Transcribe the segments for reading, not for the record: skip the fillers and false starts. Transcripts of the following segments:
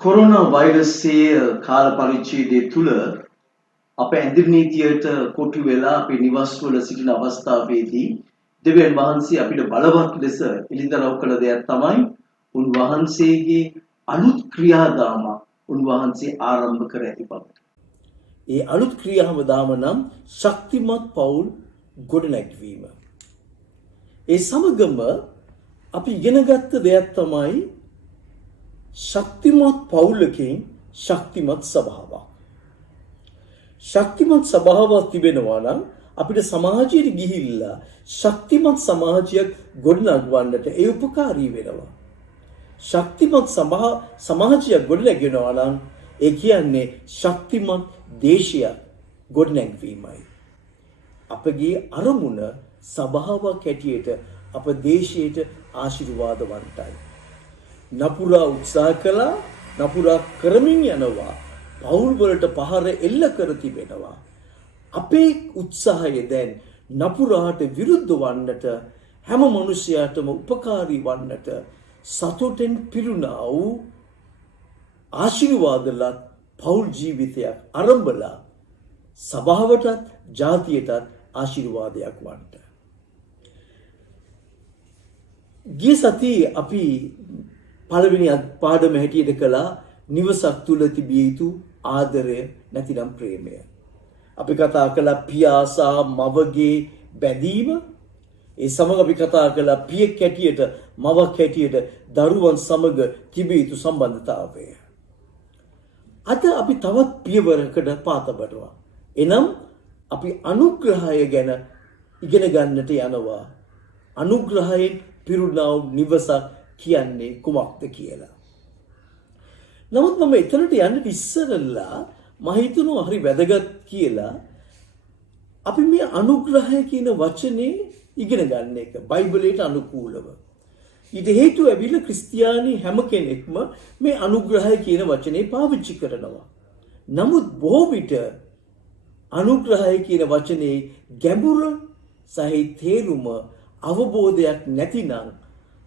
Corona වෛරසය කාල පරිච්ඡේදය තුළ අප ඇඳිරි නීතියට කොටු වෙලා අපේ නිවස්වල සිටින අවස්ථාවේදී දෙවියන් වහන්සේ අපිට බලවත් ලෙස එළිදරව් කළ දෙයක් තමයි උන්වහන්සේගේ අලුත් ක්‍රියාදාම උන්වහන්සේ ආරම්භ කර ඇති බව. ඒ අලුත් ක්‍රියාදාම නම් ශක්තිමත් පවුල් ගොඩනැගීම. ඒ සමගම අපි ඉගෙනගත්ත දෙයක් තමයි ශක්තිමත් පවුලකින් ශක්තිමත් සභාවක්. ශක්තිමත් සභාවක් තිබෙනවා නම් අපිට සමාජයට ගිහිල්ලා ශක්තිමත් සමාජයක් ගොඩනගවන්නට ඒ උපකාරී වෙනවා. ශක්තිමත් සමාජයක් ගොඩනැගෙනවා නම් ඒ කියන්නේ ශක්තිමත් දේශයක් ගොඩනැගීමයි. අපගේ අරමුණ සභාවක් හැටියට අප දේශයට ආශිර්වාදවන්තයි. නපුරා උත්සාහ කළා, නපුරා කරමින් යනවා, පවුල් වලට පහර එල්ල කර තිබෙනවා. අපේ උත්සාහය දැන් නපුරාට විරුද්ධ වන්නට, හැම මිනිසයාටම උපකාරී වන්නට, සතුටෙන් පිරුණා වූ ආශිර්වාදලත් පවුල් ජීවිතයක් ආරම්භලා සභාවටත් ජාතියටත් ආශිර්වාදයක් වන්නට. ගිය සතියේ අපි පළවෙනි පාඩම හැටියට කළා නිවසක් තුල තිබිය යුතු ආදරය නැතිනම් ප්‍රේමය. අපි කතා කළා පියා සහ මවගේ බැඳීම. ඒ සමග අපි කතා කළා පියෙක් හැටියට මවක් හැටියට දරුවන් සමග තිබිය යුතු සම්බන්ධතාවය. අද අපි තවත් පියවරකට පාතබනවා. එනම් අපි අනුග්‍රහය ගැන ඉගෙන ගන්නට යනවා. අනුග්‍රහයෙන් පිරුණා වූ නිවසක් කියන්නේ කුමක්ද කියලා. නමුත් මම එතනට යන්න ඉස්සරලා මම හිතනවා හරි වැදගත් කියලා අපි මේ අනුග්‍රහය කියන වචනේ ඉගෙන ගන්න එක බයිබලයට අනුකූලව. ඊට හේතුව ඇවිල්ලා ක්‍රිස්තියානි හැම කෙනෙක්ම මේ අනුග්‍රහය කියන වචනේ පාවිච්චි කරනවා. නමුත් බොහෝ විට අනුග්‍රහය කියන වචනේ ගැඹුර සහි තේරුම අවබෝධයක් නැතිනම්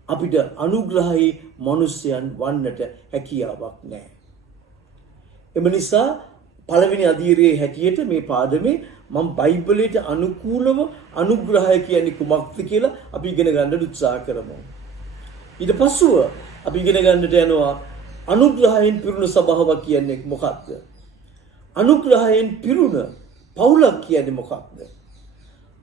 අපිට අනුග්‍රහී මිනිසයන් වන්නට හැකියාවක් නැහැ. එම නිසා පළවෙනි අධීරයේ හැටියට මේ පාඩමේ මම බයිබලයට අනුකූලව අනුග්‍රහය කියන්නේ කුමක්ද කියලා අපි ඉගෙන ගන්න උත්සාහ කරමු. ඊට පස්සෙව අපි ඉගෙන ගන්නට යනවා අනුග්‍රහයෙන් පිරුණු සභාවක් කියන්නේ මොකක්ද? අනුග්‍රහයෙන් පිරුණ පවුලක් කියන්නේ මොකක්ද?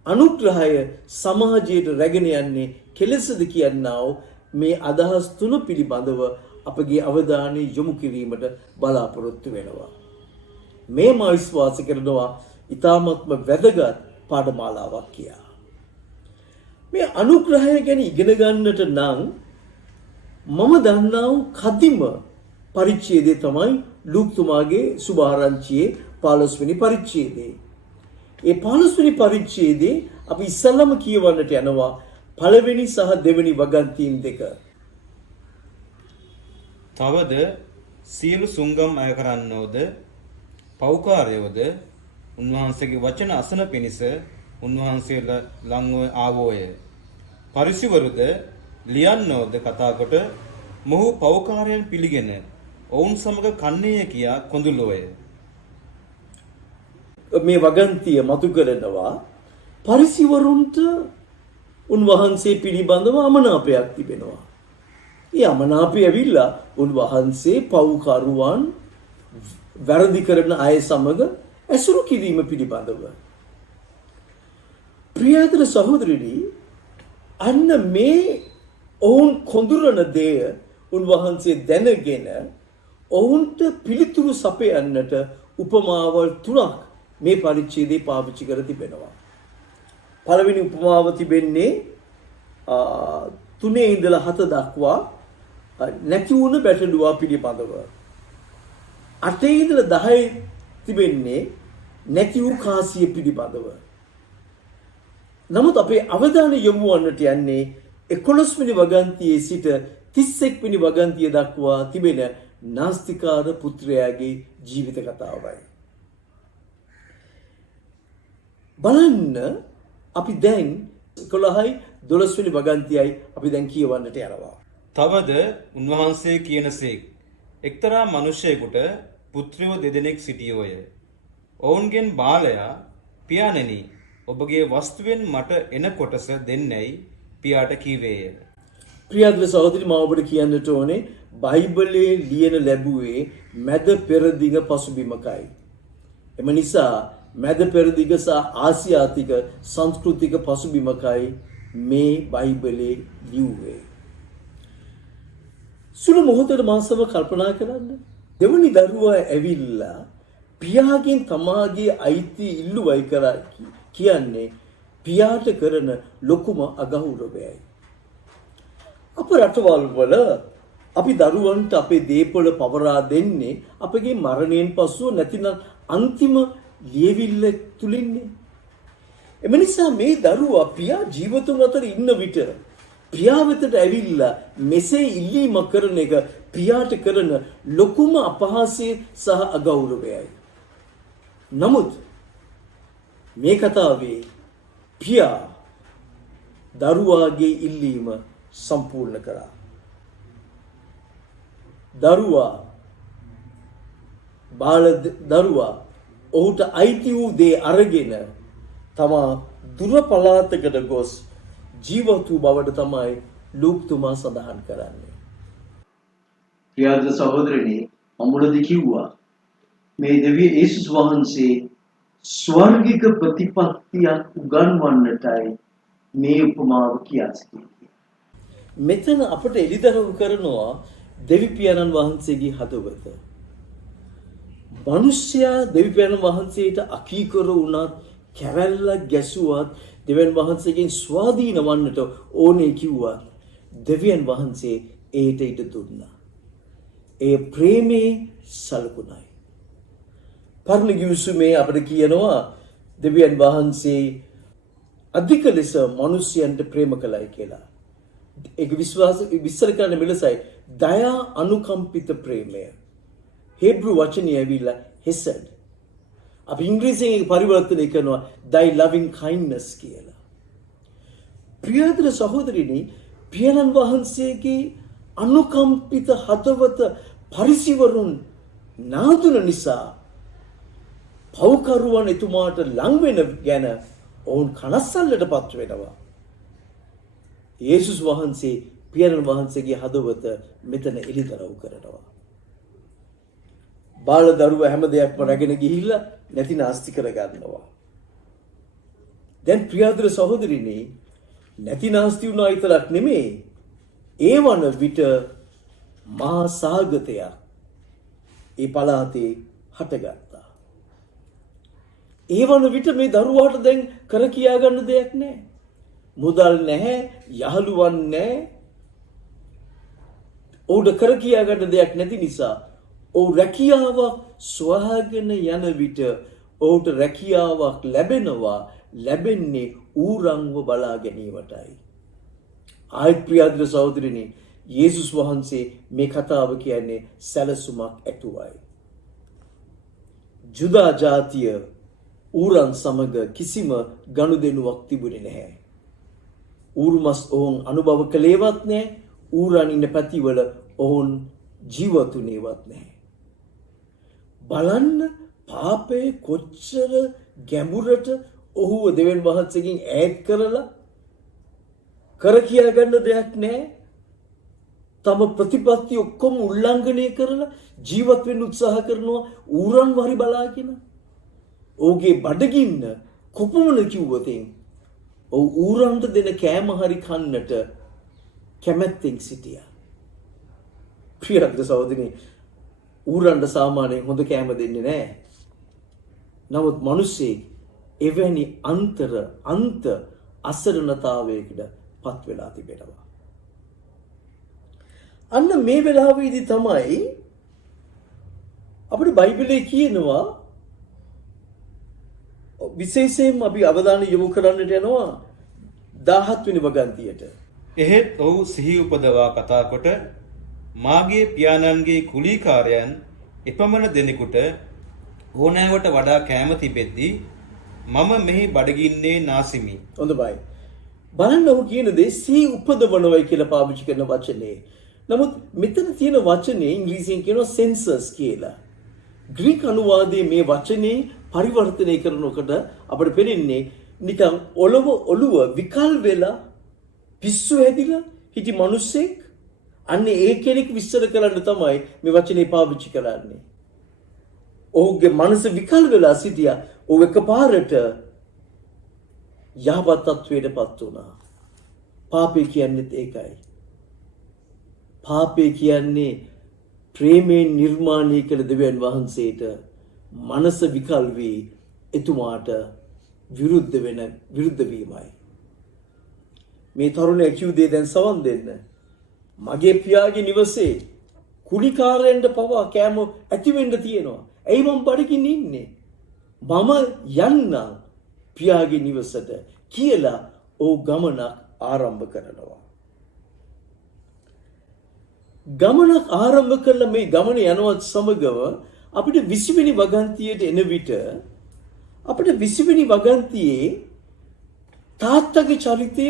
අනුග්‍රහය සමාජයට රැගෙන යන්නේ කෙලෙසද කියනා මේ අදහස් තුන පිළිබඳව අපගේ අවධානය යොමු කිරීමට බලාපොරොත්තු වෙනවා. මේ මා විශ්වාස කරනවා ඊ타මත්ම වැදගත් පාඩමාලාවක් කියා. මේ අනුග්‍රහය ගැන ඉගෙන ගන්නට නම් මම දන්නා වූ කදිම පරිච්ඡේදය තමයි ලූක්තුමාගේ සුභාරංචියේ 15 වෙනි පරිච්ඡේදය. ඒ 15 වෙනි පරිච්ඡේදයේ අපි ඉස්සල්ලාම කියවන්නට යනවා පළවෙනි සහ දෙවෙනි වගන්තීන් දෙක. තවද සියලු සුංගම් අය කරන්නෝද පෞකාරයෝද උන්වහන්සේගේ වචන අසන පිණිස උන්වහන්සේලා ළඟව ආවෝය. පරිසිවරුද ලියන්නෝද කතා කොට මොහු පෞකාරයන් පිළිගෙන ඔවුන් සමග කන්නේය කියා කොඳුලෝය. මේ වගන්තිය මතු කරනවා පරිසිවරුන්ට උන්වහන්සේ පිළිබඳව අමනාපයක් තිබෙනවා. ඒ අමනාපය ඇවිල්ලා උන්වහන්සේ පව්කරුවන් වැරදි කරන අය සමග ඇසුරු කිරීම පිළිබඳව. ප්‍රියතර සහෝදරනි, අන්න මේ ඔවුන් කොඳුරන දේ උන්වහන්සේ දැනගෙන ඔවුන්ට පිළිතුරු සපයන්නට උපමාවල් තුනක් මේ පරිච්ඡේදයේ පාවිච්චි කර තිබෙනවා. පළවෙනි උපමාව තිබෙන්නේ 3 ඉඳලා 7 දක්වා නැති වුණ බැටළුවා පිළිබඳව. 8 ඉඳලා 10 තිබෙන්නේ නැති වූ කාසිය පිළිබඳව. නමුත් අපේ අවධානය යොමු වන්නට යන්නේ 11 වෙනි වගන්තියේ සිට 31 වෙනි වගන්තිය දක්වා තිබෙන නාස්තිකාර පුත්‍රයාගේ ජීවිත කතාවයි. බලන්න අපි දැන් 11යි 12 වෙනි වගන්තියයි අපි දැන් කියවන්නට යනවා. තවද උන්වහන්සේ කියනසේක් එක්තරා මිනිසෙකුට පුත්‍රයෝ දෙදෙනෙක් සිටියෝය. ඔවුන්ගෙන් බාලයා පියාණෙනි ඔබගේ වස්තුවෙන් මට එන කොටස දෙන්නයි පියාට කීවේය. ප්‍රියද්ද සහෝදරි මම ඔබට කියන්නට ඕනේ බයිබලයේ ලියන ලැබුවේ මැද පෙරදිග පසුබිමකයි. එම නිසා මැද පෙරදිග සහ ආසියාතික සංස්කෘතික පසුබිමකයි මේ බයිබලයේ ලියුවේ. සුළු මොහොතකට මාසව කල්පනා කරන්න. දෙවනි දරුවා ඇවිල්ලා පියාගෙන් තමාගේ අයිතිය ඉල්ලුවයි කරා කියන්නේ පියාට කරන ලොකුම අගෞරවයයි. අප රටවල් වල අපි දරුවන්ට අපේ දේපොළ පවරා දෙන්නේ අපගේ මරණයෙන් පසුව නැතිනම් අන්තිම ලියවිල්ල තුලින්නේ. එම නිසා මේ දරුවා පියා ජීවතුන් අතර ඉන්න විට පියා වෙතට ඇවිල්ලා මෙසේ ඉල්ලීමක් කරන එක පියාට කරන ලොකුම අපහාසය සහ අගෞරවයයි. නමුත් මේ කතාවේ පියා දරුවාගේ ඉල්ලීම සම්පූර්ණ කරා. දරුවා ඔහුට අයිති වූ දේ අරගෙන තමා දුර පළාතකට ගොස් ජීවත් වූ බවට තමයි ලූක්තුමා සඳහන් කරන්නේ. ප්‍රියාද සහෝදරනි මම මුලදී කිව්වා මේ දෙවිය යේසුස් වහන්සේ ස්වර්ගික ප්‍රතිපත්තියක් උගන්වන්නටයි මේ උපමාව කියා සිටියේ. මෙතන අපට එළිදරව් කරනවා දෙවි පියාණන් වහන්සේගේ හදවත. මිනිසයා දෙවි පියාණන් වහන්සේට අකීකර වුණත් කැරැල්ලක් ගැසුවත් දෙවියන් වහන්සේගෙන් ස්වාධීන වන්නට ඕනේ කිව්වත් දෙවියන් වහන්සේ ඒට ඉඩ දුන්නා. ඒ ප්‍රේමේ සලකුණයි. පරණ ගිවිසුමේ අපිට කියනවා දෙවියන් වහන්සේ අධික ලෙස මිනිසයන්ට ප්‍රේම කළයි කියලා. ඒක විස්තර කරන්න මෙලෙසයි දයා අනුකම්පිත ප්‍රේමය. හේබ්‍රු වචනේ ඇවිල්ලා හෙසඩ්. අපි ඉංග්‍රීසියෙන් පරිවර්තනය කරනවා thy loving kindness කියලා. ප්‍රියතර සහෝදරිනි පියාණන් වහන්සේගේ අනුකම්පිත හදවත පරිසිවරුන් නාදුන නිසා පව්කරුවන් එතුමාට ලං වෙන ගැන ඔවුන් කනස්සල්ලට පත් වෙනවා. යේසුස් වහන්සේ පියාණන් වහන්සේගේ හදවත මෙතන එළිදරව් කරනවා. බාල දරුවා හැම දෙයක්ම රැගෙන ගිහිල්ලා නැති නාස්ති කර ගන්නවා. දැන් ප්‍රියතර සහෝදරිනි නැති නාස්ති වුණා විතරක් නෙමෙයි ඒ වන විට මහා සාගතයක් ඒ පළාතේ හටගත්තා. ඒ වන විට මේ දරුවාට දැන් කර කියා ගන්න දෙයක් නැහැ. මුදල් නැහැ, යහළුවන් නැහැ. ඔහුට කර කියා ගන්න දෙයක් නැති නිසා ඔහු රැකියාවක් සොයාගෙන යන විට ඔහුට රැකියාවක් ලැබෙන්නේ ඌරන්ව බලා ගැනීමටයි. ආයත් ප්‍රියද්‍ර සහෝදරනි යේසුස් වහන්සේ මේ කතාව කියන්නේ සැලසුමක් ඇතුවයි. ජුදා ජාතිය ඌරන් සමග කිසිම ගනුදෙනුවක් තිබුණේ නැහැ. ඌරුමස් ඔවුන් අනුභව කළේවත් නැහැ. ඌරන් ඉන්න පැතිවල ඔවුන් ජීවතුනේවත් නැහැ. බලන්න පාපේ කොච්චර ගැඹුරට ඔහුව දෙවියන් වහන්සේගෙන් ඈත් කරලා කර කියා ගන්න දෙයක් නැහැ. තම ප්‍රතිපත්ති ඔක්කොම උල්ලංඝනය කරලා ජීවත් වෙන්න උත්සාහ කරනවා ඌරන් වරි බලාගෙන. ඔහුගේ බඩගින්න කොපමණ කිව්වතින් ඔහු ඌරන්ට දෙන කෑම හරි කන්නට කැමැත්තෙන් සිටියා. ප්‍රියද්ද සහෝදරනි ඌරන්ට සාමාන්‍යයෙන් හොඳ කෑම දෙන්නේ නැහැ. නමුත් මිනිස්සේ එවැනි අන්ත අසරණතාවයකට පත් වෙලා තිබෙනවා. අන්න මේ වෙලාවේදී තමයි අපිට බයිබලයේ කියනවා විශේෂයෙන්ම අපි අවධානය යොමු කරන්නට යනවා 17 වෙනි වගන්තියට. එහෙත් ඔහු සිහි උපදවා කතා කොට මාගේ පියාණන්ගේ කුලීකාරයන් එපමණ දෙනෙකුට ඕනෑවට වඩා කෑම තිබෙද්දී මම මෙහි බඩගින්නේ නාසිමි. හොඳයි. බලන්න ඔහු කියන දේ සිහි උපදවනවයි කියලා පාවිච්චි කරන වචනේ. නමුත් මෙතන තියෙන වචනේ ඉංග්‍රීසියෙන් කියනවා සෙන්සස් කියලා. ග්‍රීක අනුවාදයේ මේ වචනේ පරිවර්තනය කරනකොට අපිට පේන්නේ නිකන් ඔළුව විකල් වෙලා පිස්සු හැදිලා හිටි මිනිස්සෙක් අන්නේ ඒ කෙනෙක් විස්තර කරන්න තමයි මේ වචනේ පාවිච්චි කරන්නේ. ඔහුගේ මනස විකල් වෙලා සිටියා. ඔහු එකපාරට යහපත් තත්වයටපත් වුණා. පාපේ කියන්නේත් ඒකයි. පාපේ කියන්නේ ප්‍රේමයෙන් නිර්මාණය කළ දෙවියන් වහන්සේට මනස විකල් වී එතුමාට විරුද්ධ වීමයි. මේ තරුණයා කිව් දේ දැන් සවන් දෙන්න. මගේ පියාගේ නිවසේ කුලිකාරයන්ට පවා කෑම ඇති වෙන්න තියෙනවා. ඇයි මම බඩගින්න ඉන්නේ? මම යන්නම් පියාගේ නිවසට කියලා ਉਹ ගමනක් ආරම්භ කරනවා. ගමනක් ආරම්භ කළ මේ ගමන යනවත් සමගම අපිට 20 වෙනි වගන්තියට එන විට අපිට 20 වෙනි වගන්තියේ තාත්තගේ චරිතය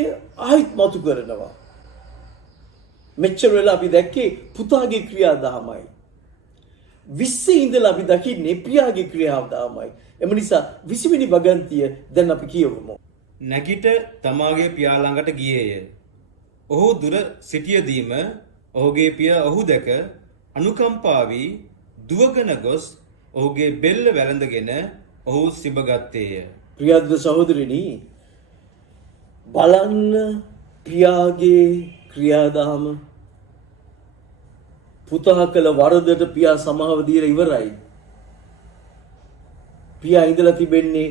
ආයිත් මතු කරනවා. මෙච්චර වෙලා අපි දැක්කේ පුතාගේ ක්‍රියාදාමයි. 20 ඉඳලා අපි දකින්නේ පියාගේ ක්‍රියාදාමයි. එම නිසා 20 වෙනි වගන්තිය දැන් අපි කියවමු. නැගිට තමාගේ පියා ළඟට ගියේය. ඔහු දුර සිටියදීම ඔහුගේ පියා ඔහු දැක අනුකම්පාවී දුවගෙන ගොස් ඔහුගේ බෙල්ල වැළඳගෙන ඔහු සිබගත්තේය. ප්‍රියද්ද සහෝදරනි, බලන්න පියාගේ ක්‍රියාදාම. පුතා කළ වරදට පියා සමාව දීලා ඉවරයි. පියා ඉඳලා තිබෙන්නේ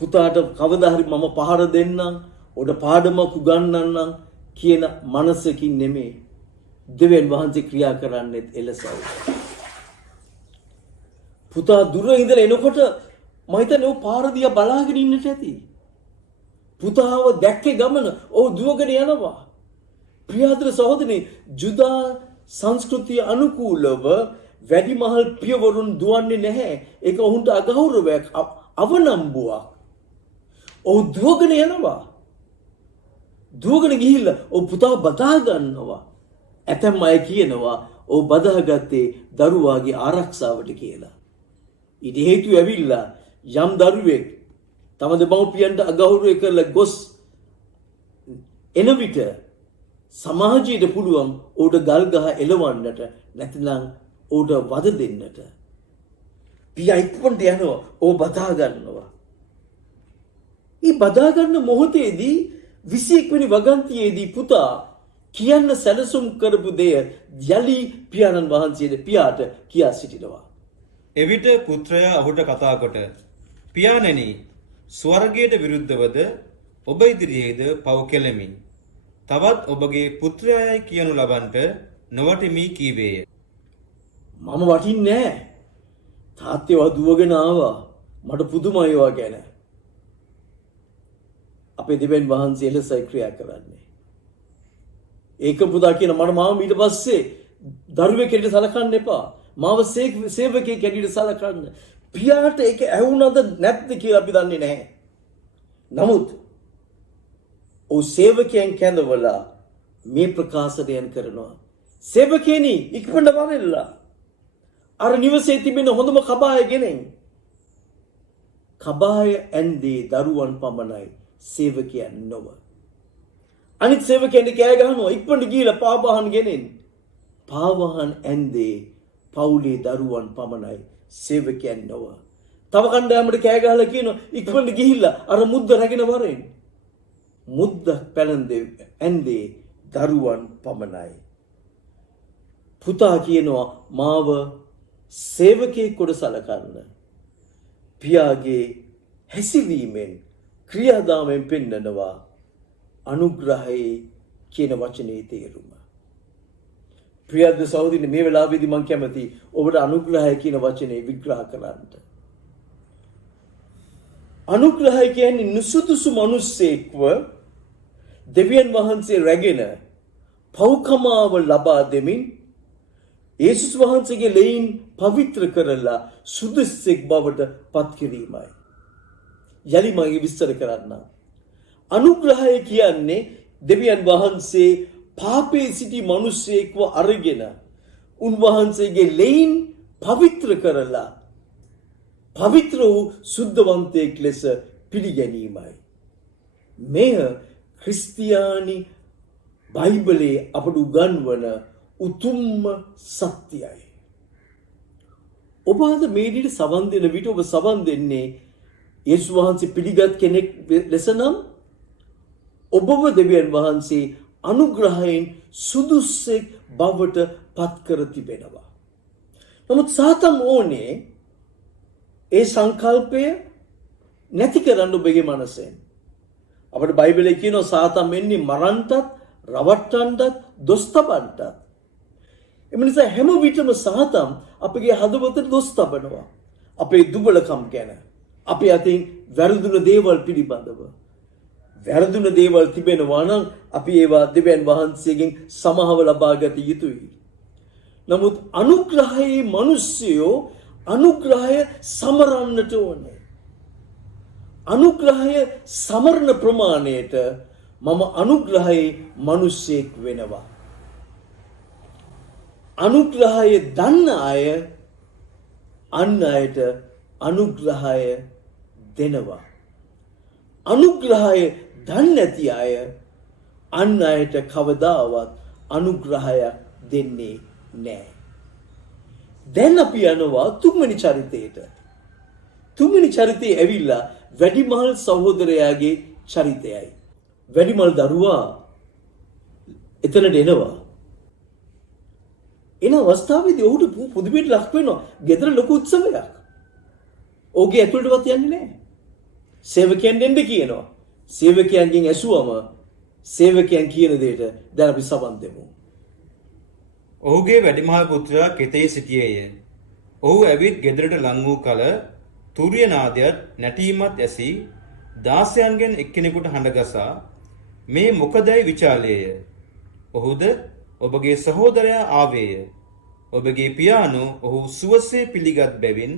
පුතාට කවදා හරි මම පහර දෙන්නම්, ඔඩ පාඩමක් උගන්වන්නම් කියන මනසකින් නෙමෙයි. දෙවියන් වහන්සේ ක්‍රියා කරන්නේත් එලෙසයි. පුතා දුර ඉඳලා එනකොට මම හිතන්නේ ਉਹ පාර දිහා බලාගෙන ඉන්නට ඇති. පුතාව දැක්කේ ගමන ਉਹ දුවගෙන යනවා. ප්‍රියාදර සහෝදරනි, ජුදා සංස්කෘතිය අනුකූලව වැඩිමහල් පියවරුන් දුවන්නේ නැහැ. ඒක ඔවුන්ට අගෞරවයක්, අවනම්බුවක්. ඔහු දුවගෙන යනවා. දුවගෙන ගිහිල්ලා ඔහු පුතාව බදා ගන්නවා. ඇතැම් අය කියනවා ඔහු බදාගත්තේ දරුවාගේ ආරක්ෂාවට කියලා. ඊට හේතුව ඇවිල්ලා යම් දරුවෙක් තම දෙමව්පියන්ට අගෞරවය කරලා ගොස් එන විට සමාජයට පුළුවන් ඌට ගල් ගහ එලවන්නට, නැත්නම් ඌට වද දෙන්නට. පියා ඉක්මනට යනවා, ඌ බදා ගන්නවා. මේ බදා ගන්න මොහොතේදී 21 වෙනි වගන්තියේදී පුතා කියන්න සැලසුම් කරපු දෙය යලි පියාණන් වහන්සේට පියාට කියා සිටිනවා. එවිට පුත්‍රයා ඔහුට කතා කොට, පියාණෙනි, ස්වර්ගයට විරුද්ධවද ඔබ ඉදිරියේද පව් කෙලෙමි. තවත් ඔබගේ පුත්‍රයායි කියනු ලබන්ට නොවටිමි කීවේය. මම වටින්නේ නැහැ. තාත්තේව දුවගෙන ආවා. මට පුදුමයි ඒවා ගැන. අපේ දෙවියන් වහන්සේ එලෙසයි ක්‍රියා කරන්නේ. ඒක පුතා කියන මට මාව ඊට පස්සේ දරුවෙක් හැටියට සලකන්න එපා. මාව සේවකයෙක් හැටියට සලකන්න. පියාට ඒක ඇහුණද නැත්ද කියලා අපි දන්නේ නැහැ. නමුත් ඔව් සේවකයන් කැඳවලා මේ ප්‍රකාශනයන් කරනවා. සේවකයනි, ඉක්මනට වරෙල්ලා අර නිවසේ තිබෙන හොඳම කබාය ගෙනෙන්. කබාය ඇන්දේ දරුවන් පමණයි, සේවකයන් නොව. අනිත් සේවකයන්ට කෑ ගහනවා, ඉක්මනට ගිහලා පාවහන් ගෙනෙන්. පාවහන් ඇන්දේ පවුලේ දරුවන් පමණයි, සේවකයන් නොව. තව කණ්ඩායමට කෑ ගහලා කියනවා, ඉක්මනට ගිහිල්ලා අර මුද්ද රැගෙන වරෙන්. මුද්ද පැලඳේ ඇන්දේ දරුවන් පමණයි. පුතා කියනවා මාව සේවකයෙක් කොට සලකන්න. පියාගේ හැසිරීමෙන්, ක්‍රියාදාමයෙන් පෙන්නනවා අනුග්‍රහයේ කියන වචනේ තේරුම. ප්‍රියද සහෝදරනි, මේ වෙලාවේදී මම කැමති ඔබට අනුග්‍රහය කියන වචනේ විග්‍රහ කරන්න. අනුග්‍රහය කියන්නේ නුසුදුසු මිනිස්සෙක්ව දෙවියන් වහන්සේ රැගෙන පෞකමාව ලබා දෙමින් යේසුස් වහන්සේගේ ලෙයින් පවිත්‍ර කරලා සුදුස්සෙක් බවට පත් කිරීමයි. යලි මම විස්තර කරන්න. අනුග්‍රහය කියන්නේ දෙවියන් වහන්සේ පාපේ සිටි මිනිස්සෙක්ව අරගෙන උන්වහන්සේගේ ලෙයින් පවිත්‍ර කරලා පවිත්‍ර වූ සුද්ධවන්තයෙක් ලෙස පිළිගැනීමයි. මෙය ක්‍රිස්තියානි බයිබලයේ අපට උගන්වන උතුම්ම සත්‍යයි. ඔබ අද මේ විදිහට සවන් දෙන විට ඔබ සවන් දෙන්නේ යේසුස් වහන්සේ පිළිගත් කෙනෙක් ලෙස නම් ඔබව දෙවියන් වහන්සේ අනුග්‍රහයෙන් සුදුස්සෙක් බවට පත් කර තිබෙනවා. නමුත් සාතන් ඕනේ ඒ සංකල්පය නැති කරන්න ඔබගේ මනසෙන්. අපිට බයිබලයේ කියනවා සාතන් මෙන්නේ මරන්නටත්, රවට්ටන්නටත්, දොස් තබන්නටත්. එම නිසා හැම විටම සාතන් අපගේ හදවතට දොස් තබනවා. අපේ දුබලකම් ගැන, අපේ අතින් වැරදුන දේවල් පිළිබඳව. වැරදුන දේවල් තිබෙනවා නම් අපි ඒවා දෙවියන් වහන්සේගෙන් සමහව ලබා ගත යුතුයි. නමුත් අනුග්‍රහයේ මිනිස්සයෝ අනුග්‍රහය සමරන්නට ඕනේ. අනුග්‍රහය සමරන ප්‍රමාණයට මම අනුග්‍රහයේ මිනිසෙක් වෙනවා. අනුග්‍රහය දන්න අය අන් අයට අනුග්‍රහය දෙනවා. අනුග්‍රහය දන්නේ නැති අය අන් අයට කවදාවත් අනුග්‍රහයක් දෙන්නේ නැහැ. දැන් අපි යනවා තුන්වෙනි චරිතයට. තුන්වෙනි චරිතේ ඇවිල්ලා වැඩිමහල් සහෝදරයාගේ චරිතයයි. වැඩිමහල් දරුවා එතනට එනවා. එන අවස්ථාවේදී ඔහුට පුදුමයට ලක් වෙනවා. ගෙදර ලොකු උත්සවයක්. ඔහුගේ ඇතුළටවත් යන්නේ නැහැ. සේවකයන් දෙන්න කියනවා. සේවකයන්ගෙන් ඇසුවම සේවකයන් කියන දෙයට දැන් අපි සවන් දෙමු. ඔහුගේ වැඩිමහල් පුත්‍රයා කෙතේ සිටියේය. ඔහු ඇවිත් ගෙදරට ලං වූ කල තුරිය නාදයත් නැටීමත් ඇසි දාසයන්ගෙන් එක්කෙනෙකුට හඬගසා මේ මොකදයි විචාලේය. ඔහුද ඔබගේ සහෝදරයා ආවේය. ඔබගේ පියාණෝ ඔහු සුවසේ පිළිගත් බැවින්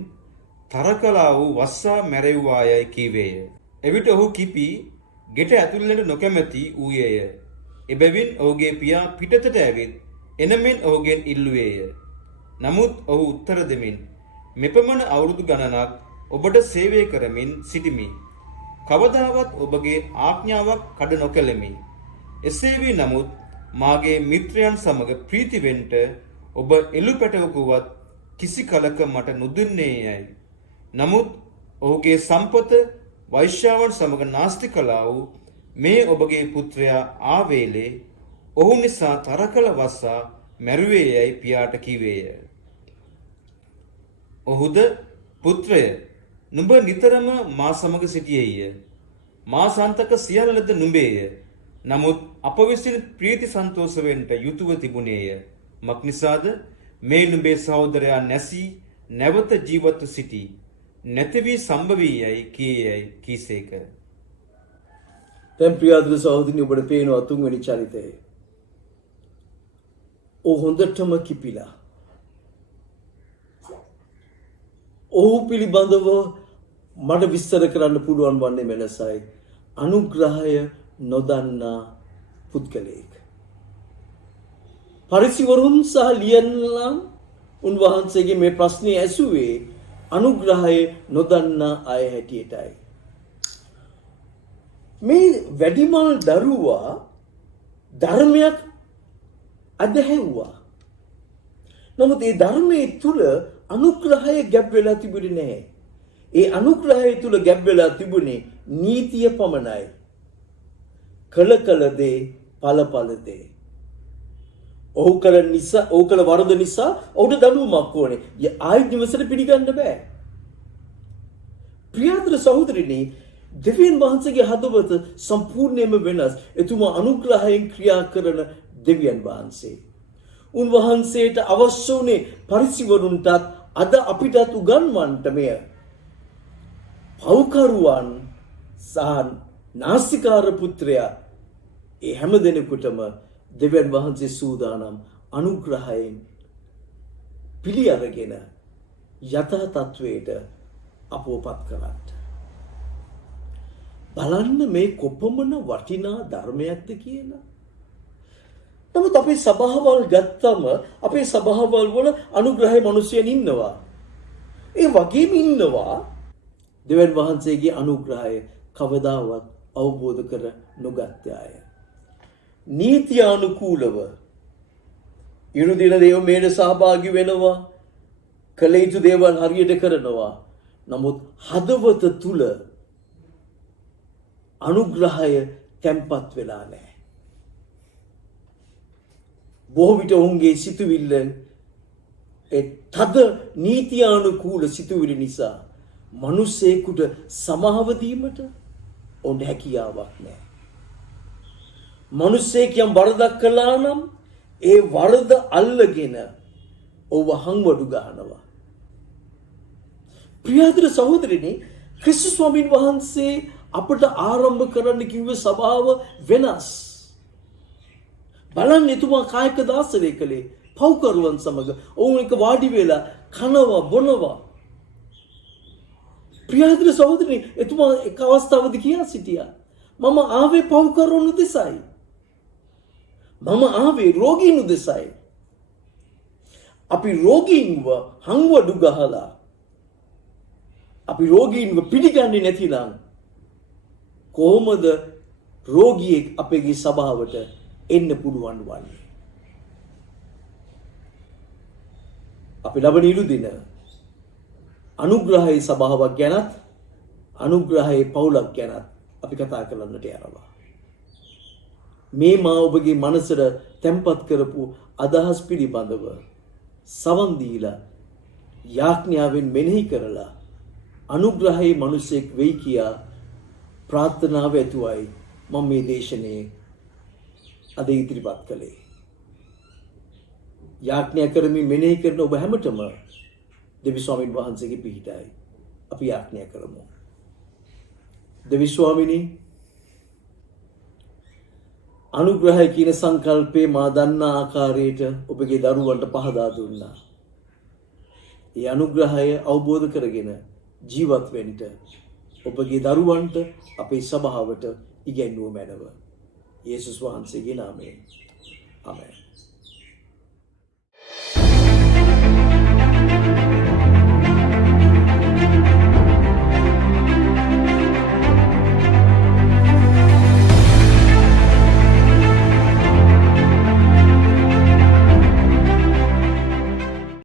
තරකලා වූ වස්සා මැරෙව්වායයි කීවේය. එවිට ඔහු කිපි ගෙට ඇතුළට නොකැමැති වූයේය. එබැවින් ඔහුගේ පියා පිටතට ඇවිත් එනමෙන් ඔහුගෙන් ඉල්ලුවේය. නමුත් ඔහු උත්තර දෙමින් මෙපමණ අවුරුදු ගණනක් ඔබට සේවය කරමින් සිටිමි. කවදාවත් ඔබගේ ආඥාවක් කඩ නොකළෙමි. එසේ වී නමුත් මාගේ මිත්‍රයන් සමග ප්‍රීතිවෙන්ට ඔබ එළු පැටවකුවත් කිසි කලක මට නොදුන්නේ යයි. නමුත් ඔහුගේ සම්පත වෛශ්‍යාවන් සමග නාස්ති කළා වූ මේ ඔබගේ පුත්‍රයා ආවේලේ ඔහු නිසා තරකල වස්සා මැරුවේ යයි පියාට කිවේය. ඔහුද පුත්‍රය නුඹ නිතරම මා සමග සිටියේය. මා සන්තක සියල්ලද නුඹේය. නමුත් අප විසින් ප්‍රීති සන්තෝෂ වෙන්ට යුතුව තිබුණේය. මක්නිසාද මේ නුඹේ සහෝදරයා නැසී නැවත ජීවත්ව සිටි නැති වී සම්භවී යයි කීයයි කීසේක. දැන් ප්‍රියාදුර සහෝදරනි ඔබට පේනවා තුන්වෙනි චරිතය. ඔහු හොඳටම කිපිලා. ඔහු පිළිබඳව මට විස්තර කරන්න පුළුවන් වන්නේ මෙලෙසයි. අනුග්‍රහය නොදන්නා පුද්ගලයෙක්. පරිසිවරුන් සහ ලියන්නම් උන්වහන්සේගේ මේ ප්‍රශ්නේ ඇසුවේ අනුග්‍රහය නොදන්නා අය හැටියටයි. මේ වැඩිමල් දරුවා ධර්මයක් අදහැව්වා. නමුත් ඒ ධර්මයේ තුල අනුග්‍රහය ගැබ් වෙලා තිබුණේ නැහැ. ඒ අනුග්‍රහය තුල ගැබ් වෙලා තිබුණේ නීතිය පමණයි. කළ දේ ඵල දේ. ඔහු කළ වරද නිසා ඔහුට දඬුවමක් ඕනේ. ආයෙත් නිවසට පිළිගන්න බෑ. ප්‍රියාදර සහෝදරනි, දෙවියන් වහන්සේගේ හදවත සම්පූර්ණයෙන්ම වෙනස්. එතුමා අනුග්‍රහයෙන් ක්‍රියා කරන දෙවියන් වහන්සේ. උන්වහන්සේට අවශ්‍ය වුණේ පරිසිවරුන්ටත් අද අපිටත් උගන්වන්නට මෙය. පව්කරුවන් සහ නාස්තිකාර පුත්‍රයා ඒ හැම දෙනෙකුටම දෙවියන් වහන්සේ සූදානම් අනුග්‍රහයෙන් පිළි අරගෙන යථා තත්වයට අපෝපත් කරන්න. බලන්න මේ කොපමණ වටිනා ධර්මයක්ද කියලා. නමුත් අපේ සභාවල් ගත්තම අපේ සභාවල් වල අනුග්‍රහය මිනිසයන් ඉන්නවා. ඒ වගේම ඉන්නවා දෙවියන් වහන්සේගේ අනුග්‍රහය කවදාවත් අවබෝධ කර නොගත් අය. නීත්‍යානුකූලව ඉරුදින දේව මේඩ සහභාගී වෙනවා. කළ යුතු දේවල් හරියට කරනවා. නමුත් හදවත තුල අනුග්‍රහය තැම්පත් වෙලා නැහැ. බොහෝ විට ඔවුන්ගේ සිතුවිල්ල තද නීතියානුකූල සිතුවිලි නිසා මිනිසෙකුට සමාව දීමට ඔවුන්ට හැකියාවක් නැහැ. මිනිසෙක් යම් වරදක් කළා නම් ඒ වරද අල්ලගෙන ඔව්ව හංවඩු ගන්නවා. ප්‍රියතර සහෝදරනි, ක්‍රිස්තුස් ස්වාමීන් වහන්සේ අපට ආරම්භ කරන්න කිව්ව සභාව වෙනස්. බලන්න එතුමා කායික දාසනය කළේ පව්කරුවන් සමග ඔවුන් එක වාඩි වෙලා කනවා බොනවා. ප්‍රියතර සහෝදරනි, එතුමා එක අවස්ථාවකදී කියා සිටියා මම ආවේ පව්කරුවන් උදෙසයි. මම ආවේ රෝගීන් උදෙසයි. අපි රෝගීන්ව හංවඩු ගහලා අපි රෝගීන්ව පිළිගන්නේ නැතිනම් කොහොමද රෝගියෙක් අපේ සභාවට එන්න පුළුවන් වන්නේ? අපි ලබන ඉරු දින අනුග්‍රහයේ සභාවක් ගැනත් අනුග්‍රහයේ පවුලක් ගැනත් අපි කතා කරන්නට යනවා. මේ මා ඔබගේ මනසට තැම්පත් කරපු අදහස් පිළිබඳව සවන් දීලා යාඥාවෙන් මෙනෙහි කරලා අනුග්‍රහයේ මිනිසෙක් වෙයි කියා ප්‍රාර්ථනාව ඇතුවයි මම මේ දේශනේ අද ඉදිරිපත් කළේ. යාඥා කරමින් මෙනෙහි කරන ඔබ හැමතෙම දෙවි ස්වාමීන් වහන්සේගේ පිහිටයි අපි යාඥා කරමු. දෙවි ස්වාමිනී, අනුග්‍රහය කියන සංකල්පේ මා දන්නා ආකාරයට ඔබගේ දරුවන්ට පහදා දුන්නා. ඒ අනුග්‍රහය අවබෝධ කරගෙන ජීවත් වෙන්න ඔබගේ දරුවන්ට අපේ සභාවට ඉගැන්වුව මැනව. යේසුස් වහන්සේගේ නාමයෙන්. ආමේන්.